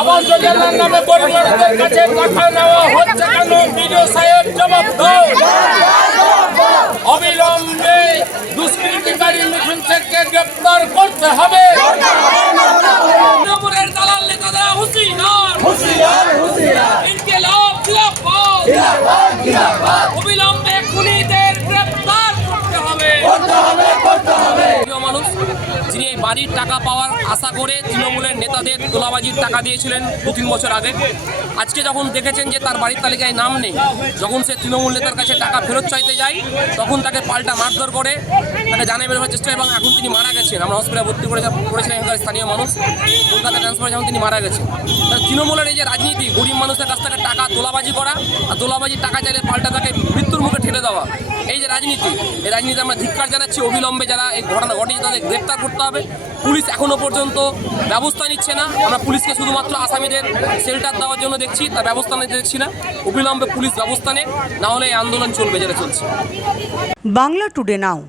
আবাস যোজনার নামে পরিবারদের কাছে টাকা নেওয়া হচ্ছে কেন? বিডিও সাহেব জবাব দাও। অবিলম্বে দুষ্কৃতিকারী মিঠুন শেখকে গ্রেপ্তার করতে হবে। দালাল ইনকিলাব জিন্দাবাদ অবিলম্বে খুনিদের গ্রেফতার করতে হবে। যিনি এই বাড়ির টাকা পাওয়ার আশা করে তৃণমূলের নেতাদের তোলাবাজির টাকা দিয়েছিলেন দু তিন বছর আগে। আজকে যখন দেখেছেন যে তার বাড়ির তালিকায় নাম নেই, যখন সে তৃণমূল নেতার কাছে টাকা ফেরত চাইতে যায়, তখন তাকে পাল্টা মারধর করে, তাকে জানে বেরোবার চেষ্টা এবং এখন তিনি মারা গেছেন। আমরা হসপিটালে ভর্তি করে করেছিলেন এখানকার স্থানীয় মানুষ, কলকাতা ট্রান্সফার যখন তিনি মারা গেছেন। তৃণমূলের এই যে রাজনীতি, গরিব মানুষের কাছ থেকে টাকা তোলাবাজি করা আর তোলাবাজি টাকা চাইলে পাল্টা তাকে মৃত্যুর মুখে ঠেলে দেওয়া যে রাজনীতি, এই রাজনীতি আমরা ধিক্কার জানাচ্ছি। অবিলম্বে যারা এই ঘটনা ঘটেছে তাদের গ্রেপ্তার করতে হবে। পুলিশ এখনও পর্যন্ত ব্যবস্থা নিচ্ছে না। আমরা পুলিশকে শুধুমাত্র আসামিদের শেল্টার দেওয়ার জন্য দেখছি, তার ব্যবস্থা নিতে দেখছি না। অবিলম্বে পুলিশ ব্যবস্থা নেই নাহলে এই আন্দোলন চলবে যেটা চলছে। বাংলা টুডে নাও